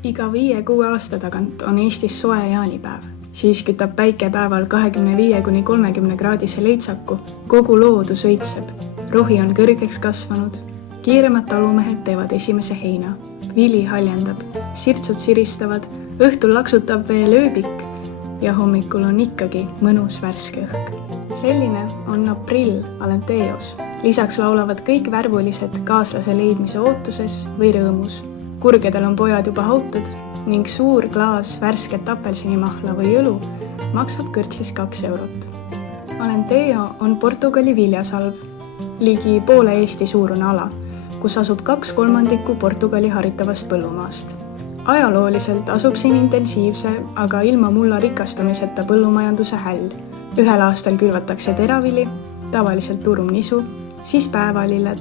Iga 5-6 aasta tagant on Eestis soe jaanipäev. Siis kütab päike päeval 25–30 kraadise leitsaku, kogu loodus õitseb, rohi on kõrgeks kasvanud, kiiremad talumehed teevad esimese heina, vili haljendab, sirtsud siristavad, õhtul laksutab veel ööbik ja hommikul on ikkagi mõnus värske õhk. Selline on aprill Alenteos. Lisaks laulavad kõik värvulised kaaslase leidmise ootuses või rõõmus. Kurgedel on pojad juba hautud ning suur klaas värsket apelsinimahla või õlu maksab kõrtsis 2 eurot. Alenteo on Portugali viljasalv, ligi poole Eesti suurune ala, kus asub 2/3 Portugali haritavast põllumaast. Ajalooliselt asub siin intensiivse, aga ilma mulla rikastamiseta põllumajanduse häll. Ühel aastal külvatakse teravili, tavaliselt turumnisu, siis päevalilled,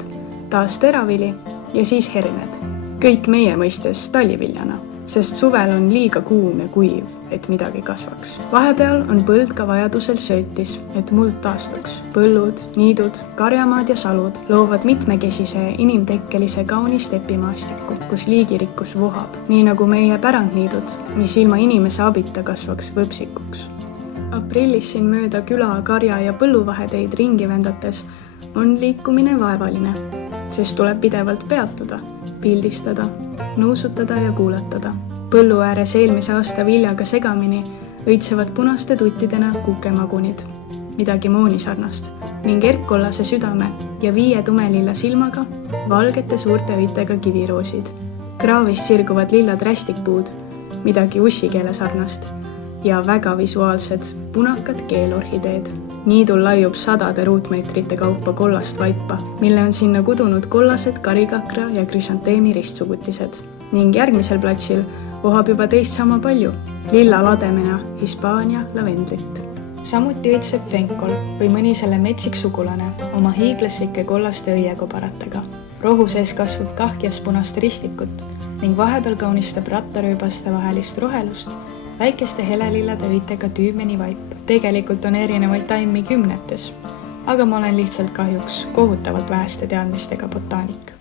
taas teravili ja siis herned. Kõik meie mõistes taliviljana, sest suvel on liiga kuum ja kuiv, et midagi kasvaks. Vahepeal on põld ka vajadusel söötis, et muld taastuks. Põllud, niidud, karjamaad ja salud loovad mitmekesise inimtekkelise kauni stepimaastiku, kus liigirikkus vohab, nii nagu meie pärandniidud, mis ilma inimese abita kasvaks võpsikuks. Aprillis siin mööda küla, karja ja põlluvaheteid ringi vendates on liikumine vaevaline, sest tuleb pidevalt peatuda, pildistada, nuusutada ja kuulatada. Põllu ääres eelmise aasta viljaga segamini õitsevad punaste tuttidena kukemagunid, midagi moonisarnast, ning erkkollase südame ja 5 tumelilla silmaga valgete suurte õitega kiviroosid. Kraavist sirguvad lillad rästikpuud, midagi ussikeele sarnast ja väga visuaalsed punakad keelorhideed. Niidul laiub 100 ruutmeetrite kaupa kollast vaipa, mille on sinna kudunud kollased karikakra ja krüsanteemi ristsugutised. Ning järgmisel platsil vohab juba teist sama palju, lilla lademena Hispaania lavendlit. Samuti õitseb fenkol või mõni selle metsik sugulane oma hiiglaslike kollaste õiekobaratega. Rohu sees kasvab kahjas punast ristikut ning vahepeal kaunistab rattarööbaste vahelist rohelust väikeste helelillade õitega tüümeni vaip. Tegelikult on erinevaid taimi kümnetes, aga ma olen lihtsalt kahjuks kohutavalt väheste teadmistega botaanik.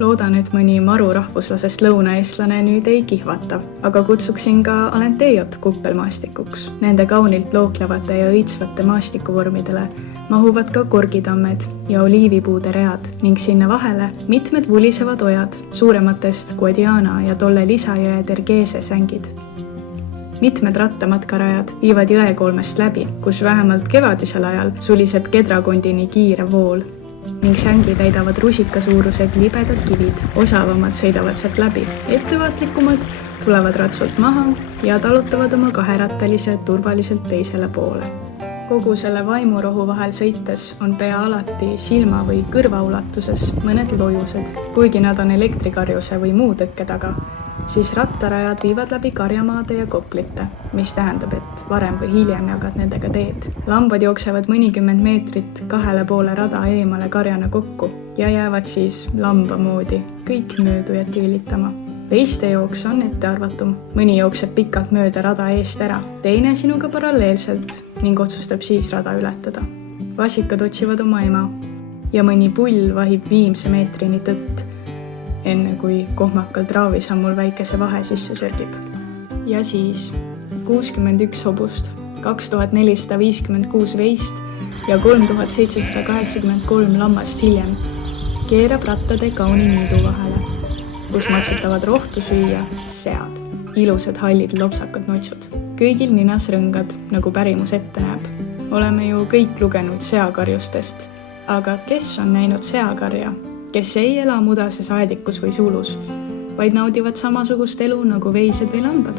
Loodan, et mõni maru rahvuslasest lõunaeestlane nüüd ei kihvata, aga kutsuksin ka Alenteot kuppelmaastikuks. Nende kaunilt looklevate ja õitsvate maastikuvormidele mahuvad ka korgitammed ja oliivipuude read ning sinna vahele mitmed vulisevad ojad, suurematest Guadiana ja tolle lisajõe Tergese sängid. Mitmed rattamatkarajad viivad jõekolmest läbi, kus vähemalt kevadisel ajal suliseb Kedrakondini kiire vool ning sängi täidavad rusikasuurused libedad kivid. Osavamad sõidavad sealt läbi, ettevaatlikumad tulevad ratsult maha ja talutavad oma kaherattalise turvaliselt teisele poole. Kogu selle vaimurohu vahel sõites on pea alati silma või kõrva ulatuses mõned lojused. Kuigi nad on elektrikarjuse või muu tõkke taga, siis rattarajad viivad läbi karjamaade ja koplite, mis tähendab, et varem või hiljem jagad nendega teed. Lambad jooksevad mõnikümmend meetrit 2,5 rada eemale karjana kokku ja jäävad siis lamba moodi kõik möödujad tüülitama. Veiste jooks on ettearvatum. Mõni jookseb pikalt mööda rada eest ära, teine sinuga paralleelselt ning otsustab siis rada ületada. Vasikad otsivad oma ema ja mõni pull vahib viimse meetrini tõtt, enne kui kohmakal traavisammul väikese vahe sisse sörgib. Ja siis 61 hobust, 2456 veist ja 3783 lammast hiljem keerab rattade kauni niidu vahele, kus matsutavad rohtu süüa sead. Ilusad hallid lopsakad nutsud. Kõigil ninas rõngad, nagu pärimus ette näeb. Oleme ju kõik lugenud seakarjustest, aga kes on näinud seakarja, kes ei ela mudases aedikus või suulus, vaid naudivad samasugust elu nagu veised või lambad.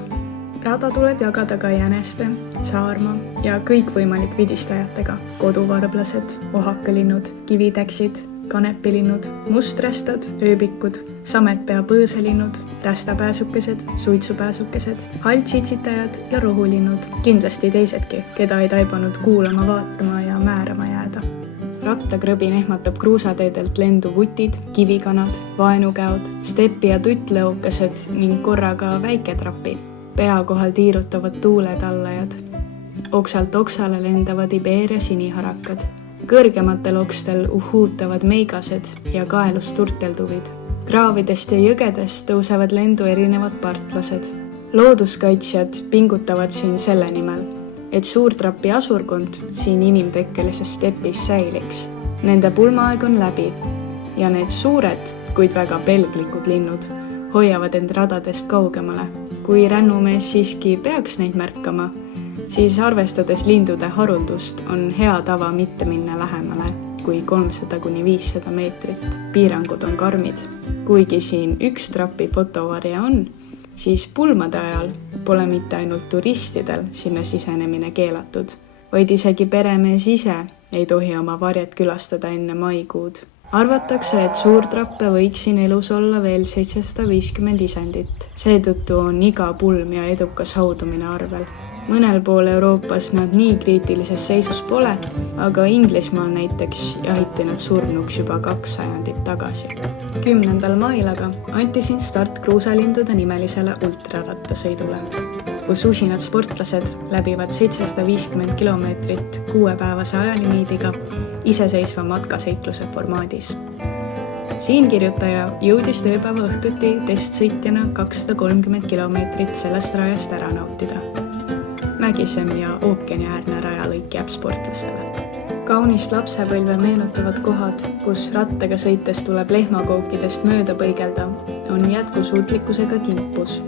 Rada tuleb jagada ka jäneste, saarma ja kõikvõimalik vidistajatega. Koduvarblased, ohakalinnud, kivitäksid, kanepilinnud, musträstad, ööbikud, sametpea põõsalinnud, rästapääsukesed, suitsupääsukesed, haldsitsitajad ja rohulinnud, kindlasti teisedki, keda ei taibanud kuulama, vaatama ja määrama jääda. Rattakrõbin ehmatab kruusateedelt lendu vutid, kivikanad, vaenukäod, stepi- ja tuttlõukased ning korraga väiketrapi. Pea kohal tiirutavad tuuletallajad. Oksalt oksale lendavad Iberia siniharakad. Kõrgematel okstel uhuutavad meigased ja kaelust turtelduvid. Kraavidest ja jõgedest tõusevad lendu erinevad partlased. Looduskaitsjad pingutavad siin selle nimel, et suurtrapi asurkond siin inimtekkelises stepis säiliks. Nende pulmaaeg on läbi ja need suured, kuid väga pelglikud linnud hoiavad end radadest kaugemale. Kui rännumees siiski peaks neid märkama, siis arvestades lindude haruldust on hea tava mitte minna lähemale kui 300–500 meetrit. Piirangud on karmid. Kuigi siin üks trapi fotovarja on, siis pulmade ajal pole mitte ainult turistidel sinna sisenemine keelatud, vaid isegi peremees ise ei tohi oma varjet külastada enne maikuud. Arvatakse, et suurtrappe võiks siin elus olla veel 750 isendit. Seetõttu on iga pulm ja edukas haudumine arvel. Mõnel pool Euroopas nad nii kriitilises seisus pole, aga Inglismaal näiteks jahiti nad surnuks juba 2 sajandit tagasi. 10. mail aga anti siin start kruusalindude nimelisele ultrarattasõidule, kus usinad sportlased läbivad 750 kilomeetrit 6-päevase ajalimiidiga iseseisva matkaseikluse formaadis. Siinkirjutaja jõudis tööpäeva õhtuti testsõitjana 230 kilomeetrit sellest rajast ära nautida. Mägisem ja ookeaniäärne rajalõik jääb sportlastele. Kaunist lapsepõlve meenutavad kohad, kus rattaga sõites tuleb lehmakoukidest mööda põigelda, on jätkusuutlikkusega kimpus,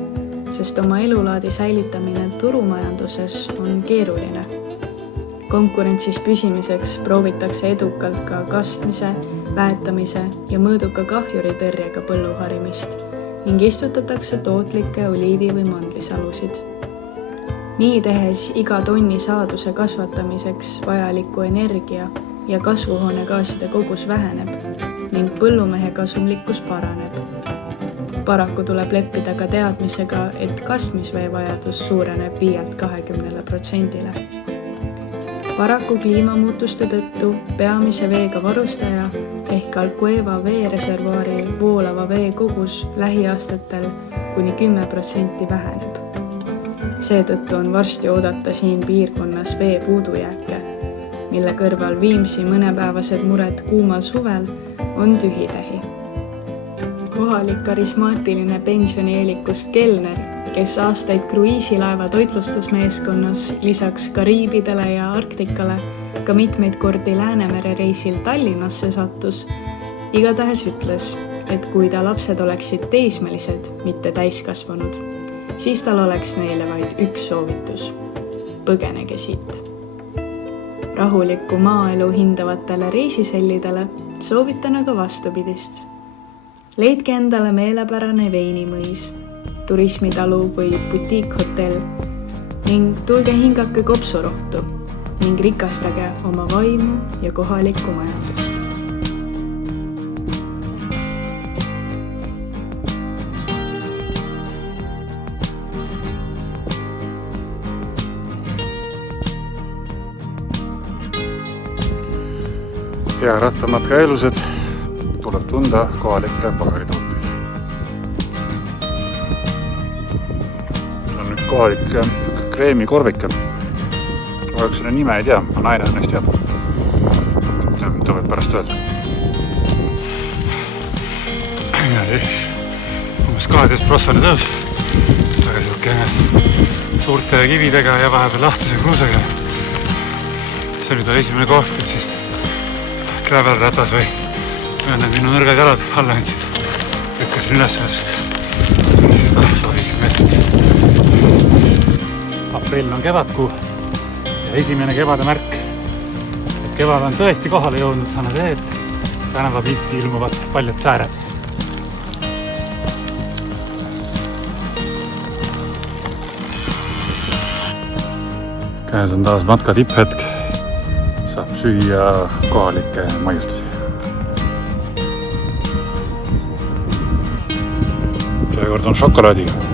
sest oma elulaadi säilitamine turumajanduses on keeruline. Konkurentsis püsimiseks proovitakse edukalt ka kastmise, väetamise ja mõõduka kahjuritõrjega põlluharimist ning istutatakse tootlikke oliivi- või mandlisalusid. Nii tehes iga tonni saaduse kasvatamiseks vajaliku energia ja kasvuhoonegaaside kogus väheneb ning põllumehe kasumlikkus paraneb. Paraku tuleb leppida ka teadmisega, et kastmisvee vajadus suureneb 5–20%. Paraku kliimamuutuste tõttu peamise veega varustaja ehk Alcueva veereservuaari voolava vee kogus lähiaastatel kuni 10% väheneb. Seetõttu on varsti oodata siin piirkonnas vee puudujääke, mille kõrval Viimsi mõnepäevased mured kuumal suvel on tühitähi. Kohalik karismaatiline pensionieelikust kelner, kes aastaid kruiisilaeva toitlustusmeeskonnas lisaks Kariibidele ja Arktikale ka mitmeid kordi Läänemere reisil Tallinnasse sattus, igatahes ütles, et kui ta lapsed oleksid teismelised, mitte täiskasvanud, siis tal oleks neile vaid üks soovitus. Põgenege siit. Rahulikku maaelu hindavatele reisisellidele soovitan aga vastupidist. Leidke endale meelepärane veinimõis, turismitalu või butiikhotell ning tulge hingake kopsurohtu ning rikastage oma vaimu ja kohalikku majandust. Ja rattamatka elused tuleb tunda kohalikke pagaritooteid. See on nüüd kohalik kreemikorvike. Aga selle nime ei tea, ma naine õnnest teab. Ta võib pärast öelda. Umbes 12% tõus. Väga selline suurte kividega ja vahepeal lahtise kruusaga. See nüüd on esimene koht, et siis gravelratas või need minu nõrgad jalad alla andsid. Lükkasin üles ennast 850 meetrit. Aprill on kevadkuu ja esimene kevade märk, et kevad on tõesti kohale jõudnud, on see, et tänavapilti ilmuvad paljud sääred. Käes on taas matka tipphetk. Saab süüa kohalikke maiustusi. seekord on šokolaadiga.